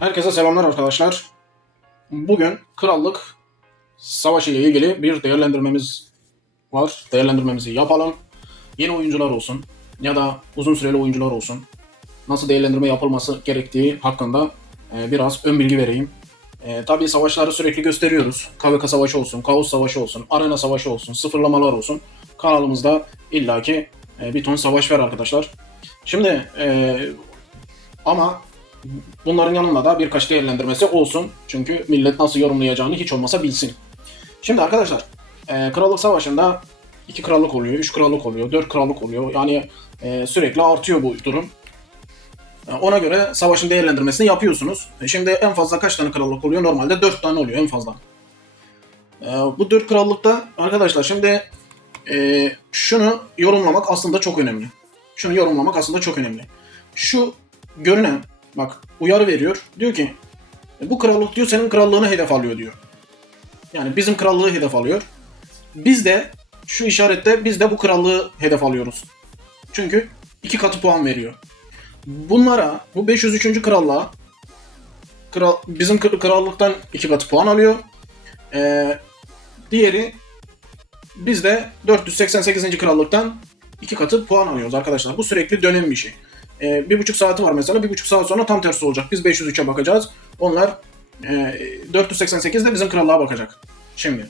Herkese selamlar arkadaşlar. Bugün krallık savaşı ile ilgili bir değerlendirmemiz var. Değerlendirmemizi yapalım. Yeni oyuncular olsun ya da uzun süreli oyuncular olsun. Nasıl değerlendirme yapılması gerektiği hakkında biraz ön bilgi vereyim. Tabii savaşları sürekli gösteriyoruz. KVK savaşı olsun, Kaos savaşı olsun, Arena savaşı olsun, sıfırlamalar olsun. Kanalımızda illaki bir ton savaş var arkadaşlar. Şimdi ama bunların yanında da birkaç değerlendirmesi olsun. Çünkü millet nasıl yorumlayacağını hiç olmasa bilsin. Şimdi arkadaşlar, Krallık Savaşı'nda 2 krallık oluyor, 3 krallık oluyor, 4 krallık oluyor. Yani sürekli artıyor bu durum. Ona göre savaşın değerlendirmesini yapıyorsunuz. Şimdi en fazla kaç tane krallık oluyor? Normalde 4 tane oluyor en fazla. Bu 4 krallıkta arkadaşlar şimdi şunu yorumlamak aslında çok önemli. Şunu yorumlamak aslında çok önemli. Şu görünen, bak uyarı veriyor. Diyor ki bu krallık diyor senin krallığını hedef alıyor diyor. Yani bizim krallığı hedef alıyor. Biz de şu işarette biz de bu krallığı hedef alıyoruz. Çünkü 2 katı puan veriyor. Bunlara bu 503. krallığa bizim krallıktan 2 katı puan alıyor. Diğeri biz de 488. krallıktan 2 katı puan alıyoruz arkadaşlar. Bu sürekli dönem bir şey. 1,5 saati var mesela. 1,5 saat sonra tam tersi olacak. Biz 503'e bakacağız. Onlar 488 de bizim krallığa bakacak. Şimdi.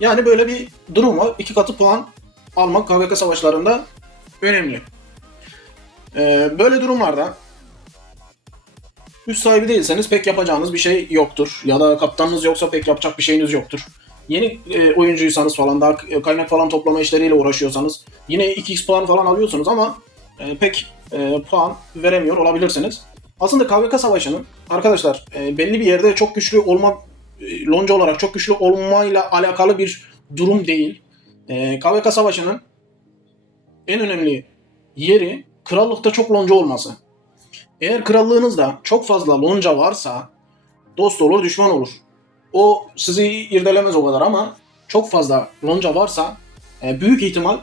Yani böyle bir durum var. 2 katı puan almak KVK savaşlarında önemli. Böyle durumlarda üst sahibi değilseniz pek yapacağınız bir şey yoktur. Ya da kaptanınız yoksa pek yapacak bir şeyiniz yoktur. Yeni oyuncuysanız falan daha kaynak falan toplama işleriyle uğraşıyorsanız yine 2x puan falan alıyorsunuz ama pek puan veremiyor olabilirsiniz. Aslında KVK Savaşı'nın arkadaşlar belli bir yerde çok güçlü olma, lonca olarak çok güçlü olmayla alakalı bir durum değil. KVK Savaşı'nın en önemli yeri krallıkta çok lonca olması. Eğer krallığınızda çok fazla lonca varsa dost olur düşman olur. O sizi irdelemez o kadar ama çok fazla lonca varsa büyük ihtimal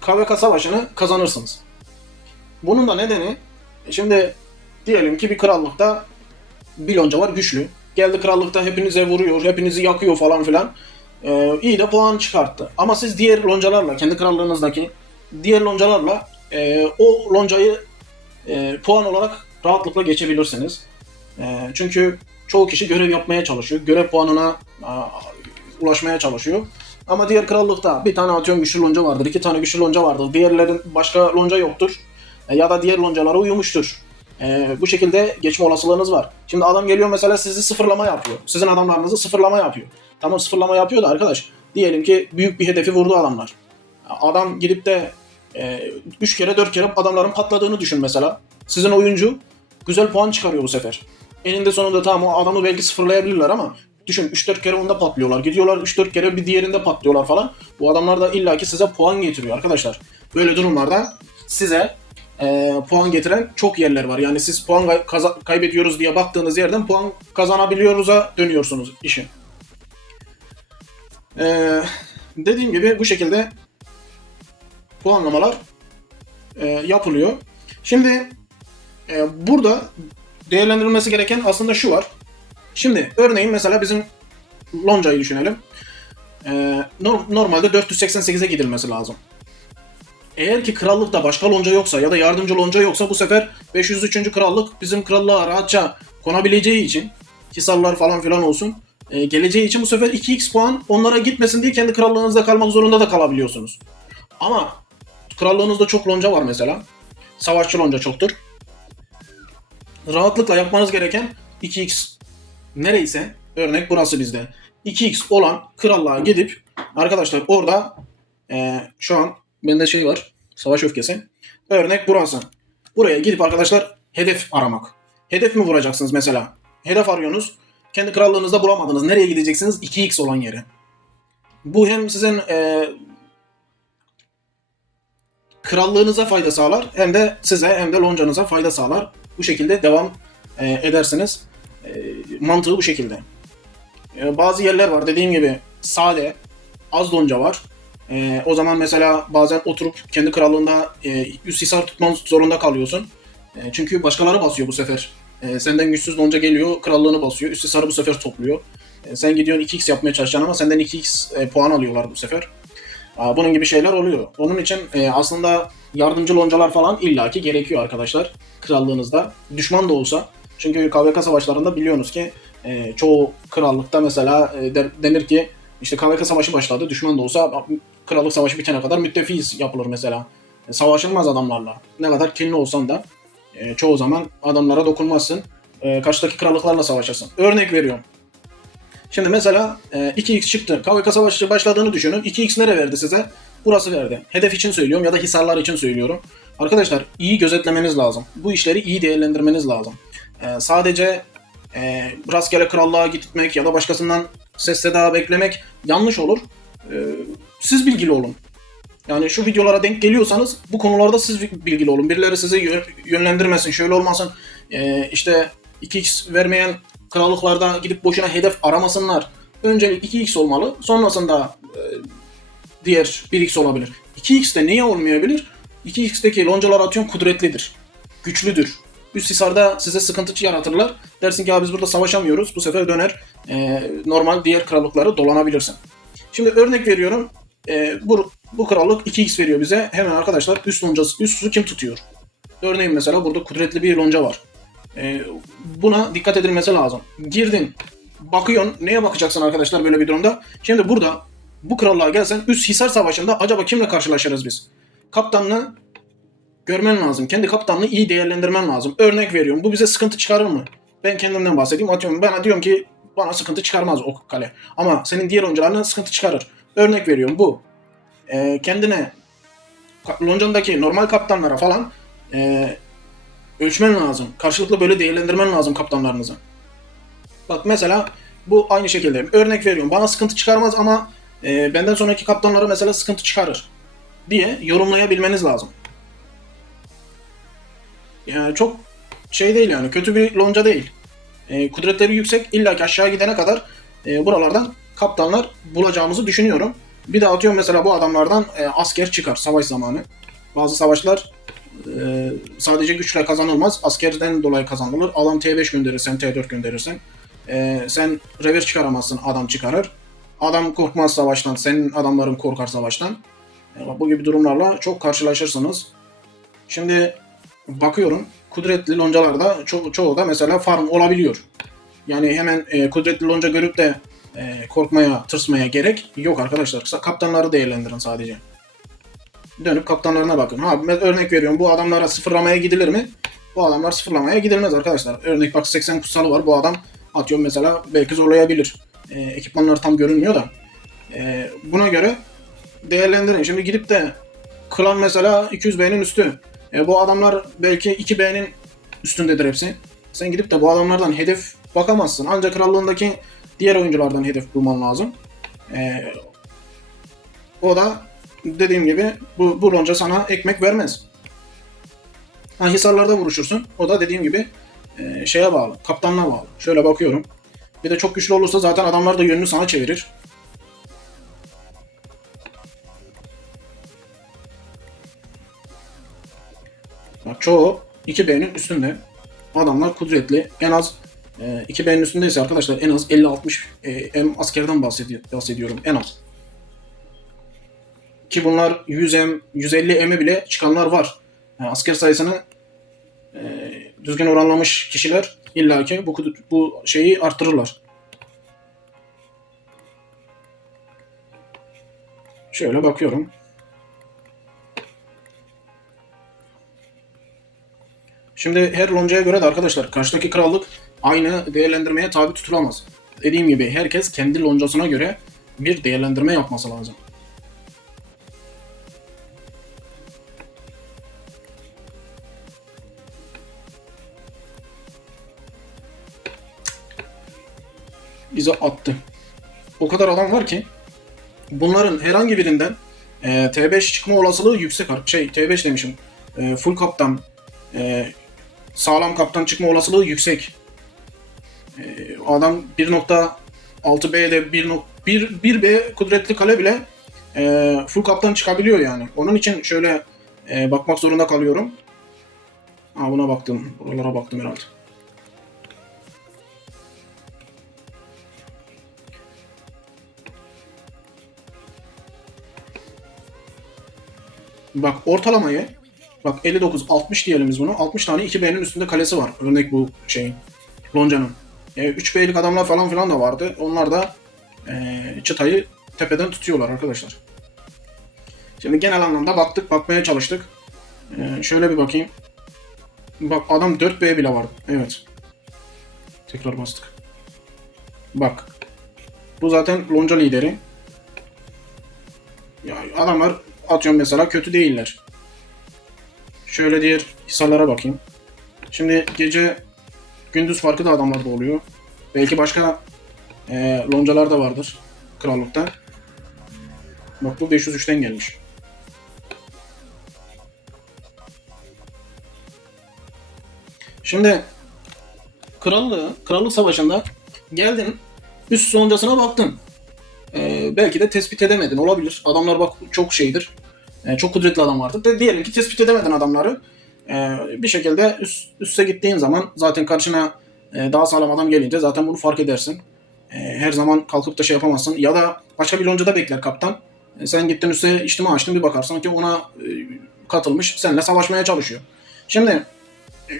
KVK Savaşı'nı kazanırsınız. Bunun da nedeni şimdi diyelim ki bir krallıkta bir lonca var güçlü. Geldi krallıkta hepinize vuruyor, hepinizi yakıyor falan filan. İyi de puan çıkarttı. Ama siz diğer loncalarla, kendi krallığınızdaki diğer loncalarla o loncayı puan olarak rahatlıkla geçebilirsiniz. Çünkü çoğu kişi görev yapmaya çalışıyor. Görev puanına ulaşmaya çalışıyor. Ama diğer krallıkta bir tane atıyorum güçlü lonca vardır, 2 tane güçlü lonca vardır. Diğerlerin başka lonca yoktur. Ya da diğer loncalara uyumuştur. Bu şekilde geçme olasılığınız var. Şimdi adam geliyor mesela sizi sıfırlama yapıyor. Sizin adamlarınızı sıfırlama yapıyor. Tamam sıfırlama yapıyor da arkadaş. Diyelim ki büyük bir hedefi vurdu adamlar. Adam gidip de 3 kere 4 kere adamların patladığını düşün mesela. Sizin oyuncu güzel puan çıkarıyor bu sefer. Eninde sonunda tamam o adamı belki sıfırlayabilirler ama düşün 3-4 kere onda patlıyorlar. Gidiyorlar 3-4 kere bir diğerinde patlıyorlar falan. Bu adamlar da illaki size puan getiriyor arkadaşlar. Böyle durumlarda size puan getiren çok yerler var. Yani siz puan kaybediyoruz diye baktığınız yerden puan kazanabiliyoruz'a dönüyorsunuz işi. Dediğim gibi bu şekilde puanlamalar yapılıyor. Şimdi burada değerlendirilmesi gereken aslında şu var. Şimdi örneğin mesela bizim loncayı düşünelim. Normalde 488'e gidilmesi lazım. Eğer ki krallıkta başka lonca yoksa ya da yardımcı lonca yoksa bu sefer 503. krallık bizim krallığa rahatça konabileceği için Hisarlar falan filan olsun geleceği için bu sefer 2x puan onlara gitmesin diye kendi krallığınızda kalmak zorunda da kalabiliyorsunuz. Ama krallığınızda çok lonca var mesela. Savaşçı lonca çoktur. Rahatlıkla yapmanız gereken 2x nereyse örnek burası bizde. 2x olan krallığa gidip arkadaşlar orada şu an bende şey var. Savaş öfkesi. Örnek burası. Buraya gidip arkadaşlar hedef aramak. Hedef mi vuracaksınız mesela? Hedef arıyorsunuz. Kendi krallığınızda bulamadınız. Nereye gideceksiniz? 2x olan yere. Bu hem sizin krallığınıza fayda sağlar hem de size hem de loncanıza fayda sağlar. Bu şekilde devam edersiniz. Mantığı bu şekilde. Bazı yerler var dediğim gibi sade, az lonca var. O zaman mesela bazen oturup kendi krallığında üst hisar tutman zorunda kalıyorsun. Çünkü başkaları basıyor bu sefer. Senden güçsüz lonca geliyor, krallığını basıyor. Üst hisarı bu sefer topluyor. Sen gidiyorsun 2x yapmaya çalışacaksın ama senden 2x puan alıyorlar bu sefer. Bunun gibi şeyler oluyor. Onun için aslında yardımcı loncalar falan illaki gerekiyor arkadaşlar krallığınızda. Düşman da olsa. Çünkü KVK savaşlarında biliyorsunuz ki çoğu krallıkta mesela denir ki işte KVK savaşı başladı. Düşman da olsa krallık savaşı bitene kadar müttefiyiz yapılır mesela. Savaşılmaz adamlarla. Ne kadar kinli olsan da çoğu zaman adamlara dokunmazsın. Karşıdaki krallıklarla savaşırsın. Örnek veriyorum. Şimdi mesela 2x çıktı. KVK savaşı başladığını düşünün. 2x nere verdi size? Burası verdi. Hedef için söylüyorum ya da hisarlar için söylüyorum. Arkadaşlar iyi gözetlemeniz lazım. Bu işleri iyi değerlendirmeniz lazım. Sadece rastgele krallığa gitmek ya da başkasından ses seda beklemek yanlış olur. Siz bilgili olun. Yani şu videolara denk geliyorsanız bu konularda siz bilgili olun. Birileri sizi yönlendirmesin. Şöyle olmasın. İşte 2x vermeyen krallıklarda gidip boşuna hedef aramasınlar. Öncelik 2x olmalı. Sonrasında diğer 1x olabilir. 2x'te niye olmayabilir? 2x'teki loncalar atıyorum kudretlidir. Güçlüdür. Üst hisarda size sıkıntı yaratırlar. Dersin ki abi biz burada savaşamıyoruz. Bu sefer döner normal diğer krallıkları dolanabilirsin. Şimdi örnek veriyorum. Bu krallık 2x veriyor bize. Hemen arkadaşlar üstü kim tutuyor? Örneğin mesela burada kudretli bir lonca var. Buna dikkat edilmesi lazım. Girdin, bakıyorsun. Neye bakacaksın arkadaşlar böyle bir durumda? Şimdi burada bu krallığa gelsen üst hisar savaşında acaba kimle karşılaşırız biz? Kaptanını görmen lazım. Kendi kaptanını iyi değerlendirmen lazım. Örnek veriyorum. Bu bize sıkıntı çıkarır mı? Ben kendimden bahsedeyim. Atıyorum ben diyorum ki bana sıkıntı çıkarmaz o kale. Ama senin diğer oyuncularına sıkıntı çıkarır. Örnek veriyorum bu. Kendine loncandaki normal kaptanlara falan ölçmen lazım. Karşılıklı böyle değerlendirmen lazım kaptanlarınızı. Bak mesela bu aynı şekilde. Örnek veriyorum. Bana sıkıntı çıkarmaz ama benden sonraki kaptanlara mesela sıkıntı çıkarır diye yorumlayabilmeniz lazım. Yani çok şey değil yani. Kötü bir lonca değil. Kudretleri yüksek. İlla ki aşağı gidene kadar buralardan kaptanlar bulacağımızı düşünüyorum. Bir de atıyorum mesela bu adamlardan asker çıkar savaş zamanı. Bazı savaşlar sadece güçle kazanılmaz. Askerden dolayı kazanılır. Adam T5 gönderirsen, T4 gönderirsen sen revir çıkaramazsın, adam çıkarır. Adam korkmaz savaştan, senin adamların korkar savaştan. Bu gibi durumlarla çok karşılaşırsınız. Şimdi bakıyorum kudretli loncalarda çoğu da mesela farm olabiliyor. Yani hemen kudretli lonca görüp de korkmaya, tırsmaya gerek yok arkadaşlar. Kaptanları değerlendirin sadece. Dönüp kaptanlarına bakın. Örnek veriyorum bu adamlara sıfırlamaya gidilir mi? Bu adamlar sıfırlamaya gidilmez arkadaşlar. Örnek bak 80 kutsalı var. Bu adam atıyorum mesela belki zorlayabilir. Ekipmanları tam görünmüyor da. Buna göre değerlendirin. Şimdi gidip de klan mesela 200B'nin üstü. Bu adamlar belki 2B'nin üstündedir hepsi. Sen gidip de bu adamlardan hedef bakamazsın. Ancak krallığındaki diğer oyunculardan hedef bulman lazım. O da dediğim gibi bu lonca sana ekmek vermez. Hisarlarda vuruşursun. O da dediğim gibi şeye bağlı. Kaptanına bağlı. Şöyle bakıyorum. Bir de çok güçlü olursa zaten adamlar da yönünü sana çevirir. Bak çoğu 2B'nin üstünde. Adamlar kudretli. En az 2B'nin üstündeyse arkadaşlar en az 50-60 askerden bahsediyorum. En az. Ki bunlar 100M, 150M'e bile çıkanlar var. Yani asker sayısını düzgün oranlamış kişiler illaki bu şeyi arttırırlar. Şöyle bakıyorum. Şimdi her loncaya göre de arkadaşlar karşıdaki krallık aynı değerlendirmeye tabi tutulamaz. Dediğim gibi herkes kendi loncasına göre bir değerlendirme yapması lazım. Bize attı. O kadar adam var ki bunların herhangi birinden T5 çıkma olasılığı yüksek. T5 demişim. Full kaptan, sağlam kaptan çıkma olasılığı yüksek. Adam 1.6B'de 1B kudretli kale bile full kaptan çıkabiliyor yani. Onun için şöyle bakmak zorunda kalıyorum. Buna baktım. Buralara baktım herhalde. Bak ortalamayı, bak 59 60 diyelim biz bunu. 60 tane 2B'nin üstünde kalesi var. Örnek bu şeyin, Lonca'nın. 3B'lik adamlar falan filan da vardı. Onlar da çıtayı tepeden tutuyorlar arkadaşlar. Şimdi genel anlamda bakmaya çalıştık. Şöyle bir bakayım. Bak adam 4B bile vardı. Evet. Tekrar bastık. Bak. Bu zaten lonca lideri. Ya adamlar atıyorum mesela kötü değiller. Şöyle diğer hisarlara bakayım. Şimdi gece gündüz farkı da adamlarda oluyor. Belki başka loncalar da vardır krallıkta. Bak bu 503'ten gelmiş. Şimdi krallık savaşında geldin üst sonuncasına baktın. Belki de tespit edemedin, olabilir. Adamlar bak çok şeydir. Çok kudretli adam vardır. Diyelim ki tespit edemedin adamları. Bir şekilde üste gittiğin zaman zaten karşına daha sağlam adam gelince zaten bunu fark edersin. Her zaman kalkıp da şey yapamazsın. Ya da başka bir loncada bekler kaptan. Sen gittin üste içtima açtın, bir bakarsın ki ona katılmış, seninle savaşmaya çalışıyor. Şimdi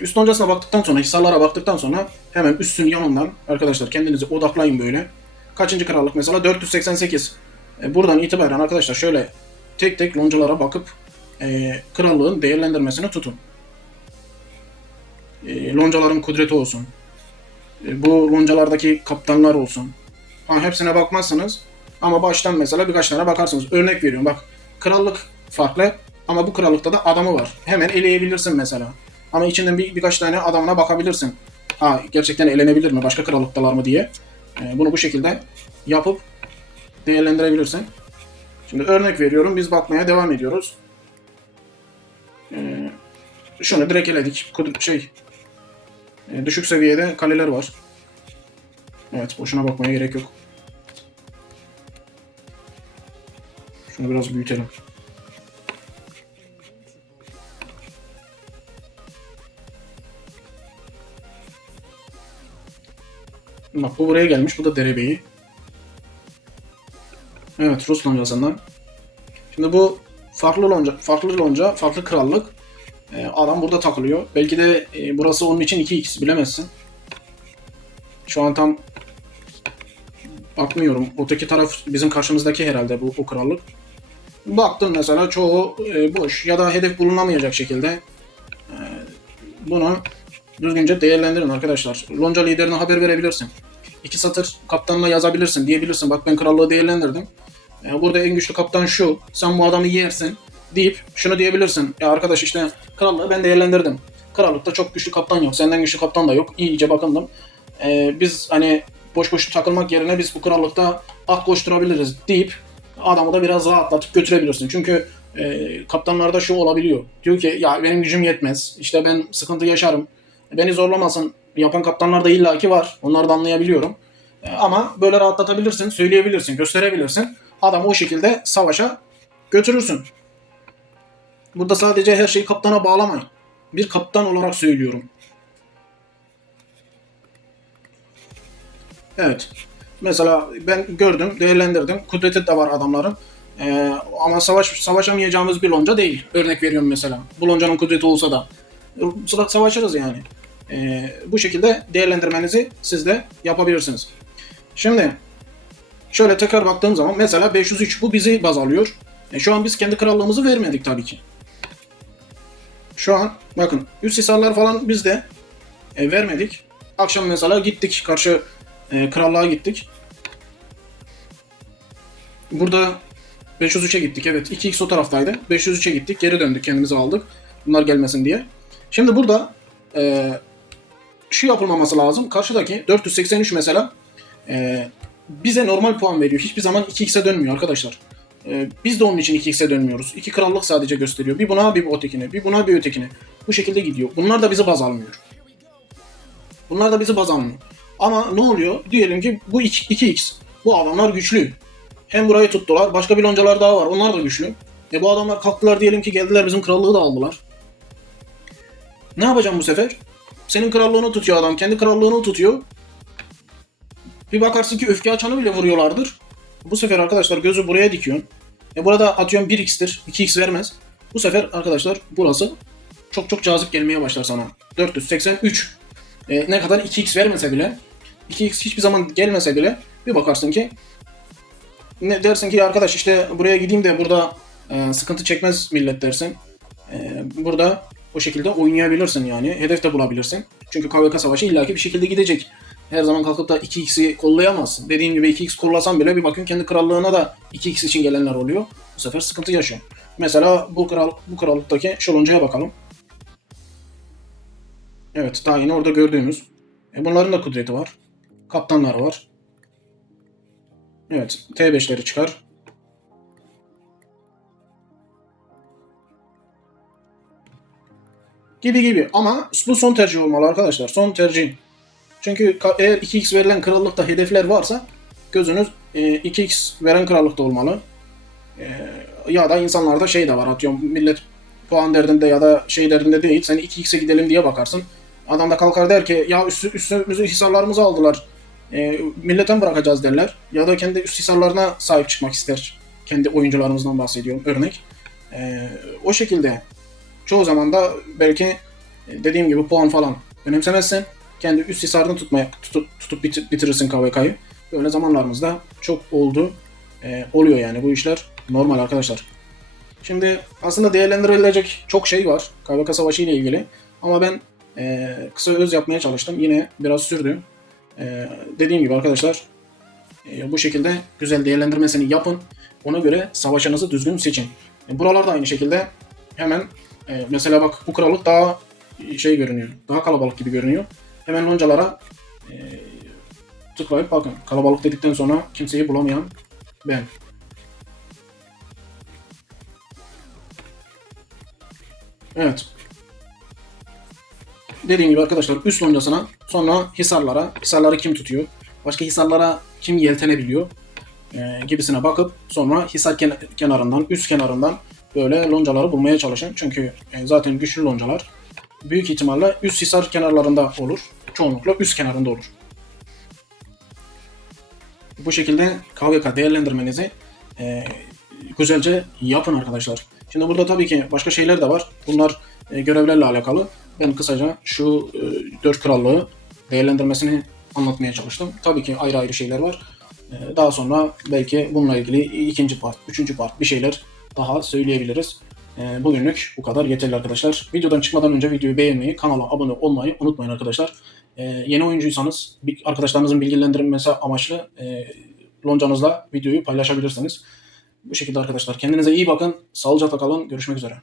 üst loncasına baktıktan sonra, hisarlara baktıktan sonra hemen üstün yanından arkadaşlar kendinizi odaklayın böyle. Kaçıncı krallık mesela? 488. Buradan itibaren arkadaşlar şöyle tek tek loncalara bakıp krallığın değerlendirmesini tutun. Loncaların kudreti olsun. Bu loncalardaki kaptanlar olsun. Hepsine bakmazsınız. Ama baştan mesela birkaç tane bakarsınız. Örnek veriyorum bak. Krallık farklı ama bu krallıkta da adamı var. Hemen eleyebilirsin mesela. Ama içinden birkaç tane adamına bakabilirsin. Gerçekten elenebilir mi? Başka krallıktalar mı diye. Bunu bu şekilde yapıp değerlendirebilirsin. Şimdi örnek veriyorum. Biz bakmaya devam ediyoruz. Şunu direkt eledik. Düşük seviyede kaleler var. Evet, boşuna bakmaya gerek yok. Şunu biraz büyütelim. Bak bu buraya gelmiş. Bu da derebeyi. Evet, Rus loncasından. Şimdi bu farklı krallık. Adam burada takılıyor. Belki de burası onun için 2x, bilemezsin. Şu an tam bakmıyorum. Öteki taraf bizim karşımızdaki herhalde o krallık. Baktım mesela çoğu boş ya da hedef bulunamayacak şekilde. Bunu düzgünce değerlendirin arkadaşlar. Lonca liderine haber verebilirsin. 2 satır kaptanla yazabilirsin. Diyebilirsin bak ben krallığı değerlendirdim. Burada en güçlü kaptan şu. Sen bu adamı yersin deyip şunu diyebilirsin. Ya arkadaş işte krallığı ben değerlendirdim. Krallıkta çok güçlü kaptan yok. Senden güçlü kaptan da yok. İyice bakındım. Biz hani boş boş takılmak yerine biz bu krallıkta at koşturabiliriz deyip adamı da biraz rahatlatıp götürebilirsin. Çünkü kaptanlarda şu olabiliyor. Diyor ki ya benim gücüm yetmez. İşte ben sıkıntı yaşarım. Beni zorlamasın. Yapan kaptanlar da illaki var. Onları da anlayabiliyorum. Ama böyle rahatlatabilirsin, söyleyebilirsin, gösterebilirsin. Adamı o şekilde savaşa götürürsün. Burada sadece her şeyi kaptana bağlamayın. Bir kaptan olarak söylüyorum. Evet. Mesela ben gördüm, değerlendirdim. Kudreti de var adamların. Ama savaşamayacağımız bir lonca değil. Örnek veriyorum mesela. Bu loncanın kudreti olsa da savaşırız yani. Bu şekilde değerlendirmenizi siz de yapabilirsiniz. Şimdi şöyle tekrar baktığım zaman mesela 503 bu bizi baz alıyor. Şu an biz kendi krallığımızı vermedik tabii ki. Şu an bakın üst hisarlar falan biz de vermedik. Akşam mesela gittik karşı krallığa gittik. Burada 503'e gittik, evet 2x o taraftaydı. 503'e gittik, geri döndük, kendimizi aldık. Bunlar gelmesin diye. Şimdi burada şu yapılmaması lazım. Karşıdaki 483 mesela bize normal puan veriyor. Hiçbir zaman 2x'e dönmüyor arkadaşlar. Biz de onun için 2x'e dönmüyoruz. 2 krallık sadece gösteriyor. Bir buna, bir ötekine, bir buna, bir ötekine. Bu şekilde gidiyor. Bunlar da bizi baz almıyor. Bunlar da bizi baz almıyor. Ama ne oluyor? Diyelim ki bu 2x. Bu adamlar güçlü. Hem burayı tuttular. Başka bir loncalar daha var. Onlar da güçlü. Bu adamlar kalktılar diyelim ki geldiler bizim krallığı da aldılar. Ne yapacağım bu sefer? Senin krallığını tutuyor adam. Kendi krallığını tutuyor. Bir bakarsın ki öfke açanı bile vuruyorlardır. Bu sefer arkadaşlar gözü buraya dikiyorsun. Burada atıyorum 1x'tir. 2x vermez. Bu sefer arkadaşlar burası çok çok cazip gelmeye başlar sana. 483 ne kadar 2x vermese bile, 2x hiçbir zaman gelmese bile bir bakarsın ki ne dersin ki ya arkadaş işte buraya gideyim de burada sıkıntı çekmez millet dersin. Burada o şekilde oynayabilirsin yani. Hedef de bulabilirsin. Çünkü KVK savaşı illaki bir şekilde gidecek. Her zaman kalkıp da 2x'i kollayamazsın. Dediğim gibi 2x kollasan bile bir bakın kendi krallığına da 2x için gelenler oluyor. Bu sefer sıkıntı yaşıyor. Mesela bu krallıktaki şu loncaya bakalım. Evet, daha yine orada gördüğümüz. Bunların da kudreti var. Kaptanlar var. Evet, T5'leri çıkar. Gibi ama bu son tercih olmalı arkadaşlar. Son tercih. Çünkü eğer 2x verilen krallıkta hedefler varsa gözünüz 2x veren krallıkta olmalı. Ya da insanlarda şey de var, atıyorum millet puan derdinde ya da şey derdinde değil. Sen 2x'e gidelim diye bakarsın. Adam da kalkar der ki ya üstümüzü hisarlarımızı aldılar. Millete mi bırakacağız derler. Ya da kendi üst hisarlarına sahip çıkmak ister. Kendi oyuncularımızdan bahsediyorum örnek. O şekilde çoğu zaman da belki dediğim gibi puan falan önemsemezsen kendi üst hisarını tutup bitirirsin KVK'yı. Böyle zamanlarımızda çok oldu. Oluyor yani bu işler normal arkadaşlar. Şimdi aslında değerlendirilecek çok şey var KVK Savaşı ile ilgili. Ama ben kısa öz yapmaya çalıştım. Yine biraz sürdü. Dediğim gibi arkadaşlar bu şekilde güzel değerlendirmesini yapın. Ona göre savaşınızı düzgün seçin. Buralarda aynı şekilde hemen mesela bak bu krallık daha şey görünüyor. Daha kalabalık gibi görünüyor. Hemen loncalara tıklayıp bakın. Kalabalık dedikten sonra kimseyi bulamayan ben. Evet. Dediğim gibi arkadaşlar üst loncasına, sonra hisarlara, hisarları kim tutuyor, başka hisarlara kim yeltenebiliyor gibisine bakıp sonra hisar kenarından, üst kenarından böyle loncaları bulmaya çalışın. Çünkü zaten güçlü loncalar büyük ihtimalle üst hisar kenarlarında olur. Çoğunlukla üst kenarında olur. Bu şekilde KVK değerlendirmenizi güzelce yapın arkadaşlar. Şimdi burada tabii ki başka şeyler de var. Bunlar görevlerle alakalı. Ben kısaca şu 4 krallığı değerlendirmesini anlatmaya çalıştım. Tabii ki ayrı ayrı şeyler var. Daha sonra belki bununla ilgili ikinci part, üçüncü part bir şeyler daha söyleyebiliriz. Bugünlük bu kadar yeterli arkadaşlar. Videodan çıkmadan önce videoyu beğenmeyi, kanala abone olmayı unutmayın arkadaşlar. Yeni oyuncuysanız arkadaşlarınızın bilgilendirilmesi amaçlı loncanızla videoyu paylaşabilirsiniz. Bu şekilde arkadaşlar. Kendinize iyi bakın. Sağlıcakla kalın. Görüşmek üzere.